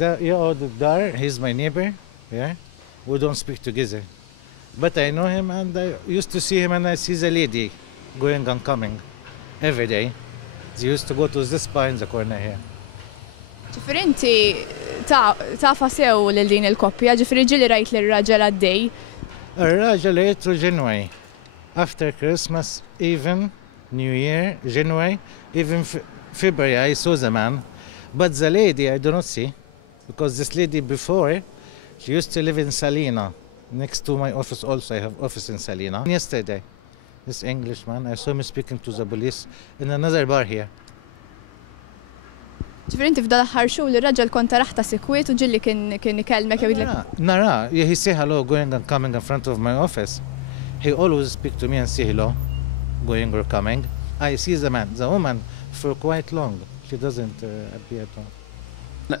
يقعد الدار, he's my neighbor, yeah. We don't speak together. But I know him and I used to see him and I see the lady going and coming every day. They used to go to this bar in the corner here. ġifir inti tafa sew lil din il-koppja, ġifir ġili rajt l-raġel għaddej. الراجل يترو January. After Christmas, even New Year, January, even February, I saw the man. But the lady I do not see, because this lady before, she used to live in Salina. Next to my office also, I have office in Salina. Yesterday, this Englishman, I saw him speaking to the police in another bar here. ġifir inti f'dal aħħar xhur li raġel konta raħta sikwiet u ġilli kien ikellmek jew Nara, he say hello going and coming in front of my office. He always speak to me and say hello, going or coming. I see the man, the woman for quite long. She doesn't appear to.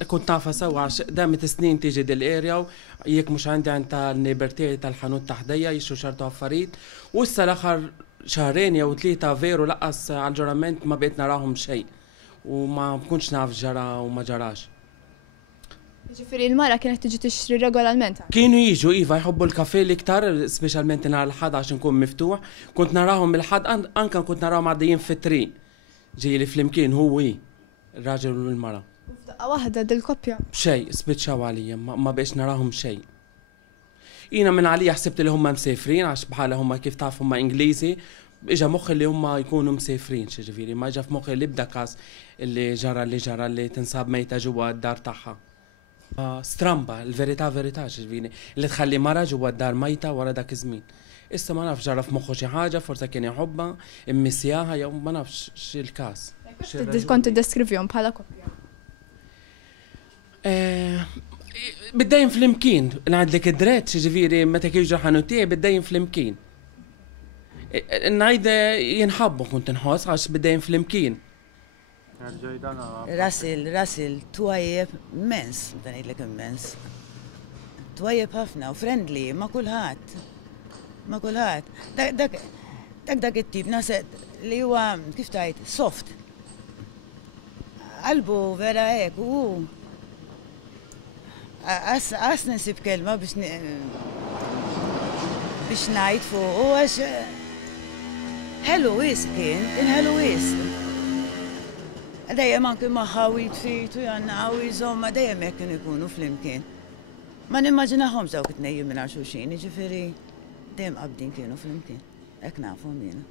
كنت نعرفها سوا عش دائما سنين تيجي دي الاريا وياك مش عندي عند النيبرتي تاع الحانوت تحديا يشو شرطوا عفاريت وهسه الاخر شهرين او ثلاثه فيرو لقص على الجرامنت ما بقيت نراهم شيء وما بكونش نعرف جرى وما جراش. ġifiri l-mara kienet tiġi tixtri regolarment. كانوا يجوا ايفا يحبوا الكافيه الكتار سبيشالمنت نهار الحد عشان نكون مفتوح كنت نراهم بالحد انكا كنت نراهم معديين في الطريق جاي اللي في المكان هو الراجل والمراه فدقة واحدة دil-koppja. شيء سبتشاو عليا ما بقيش نراهم شيء. انا من عليا حسبت اللي هم مسافرين عش بحال هم كيف تعرف هم انجليزي اجا مخي اللي هم يكونوا مسافرين شجفيري ما اجا في مخي اللي بدا كاس اللي جرى اللي تنصاب ميتة جوا الدار تاعها. سترامبا الفيريتا شجفيني اللي تخلي مرة جوا الدار ميتة ورا داك الزمين. اسا ما نعرف جرى في مخه شي حاجة فرصة كان يحبها امسياها يا ما نعرفش شي الكاس. كنت تدسكريفيهم بحالها koppja. بداين في المكين نعد لك درات شجفيري متى كيجوا حانوتي بداين في المكين. نعيد ينحبوا كنت نحوس عش بداين في المكين. راسل تويب منس بدنا لك منس تويب ħafna u friendly ma kulħadd dak it-tip naset li huwa kif tajt soft qalbu vera hekk u għas nisib kelma biex ngħid fuq u għax ħelu wis kien inħelu wis. Dejjem anke maħħawi tfitu jannaw iżomma dejjem hekk kienu jkunu flimkien. Ma nimmaġinahomx dawk it-tnejjin minn xulxin, jiġifieri dejjem qabdin kienu flimkien. Hekk nafhom jiena.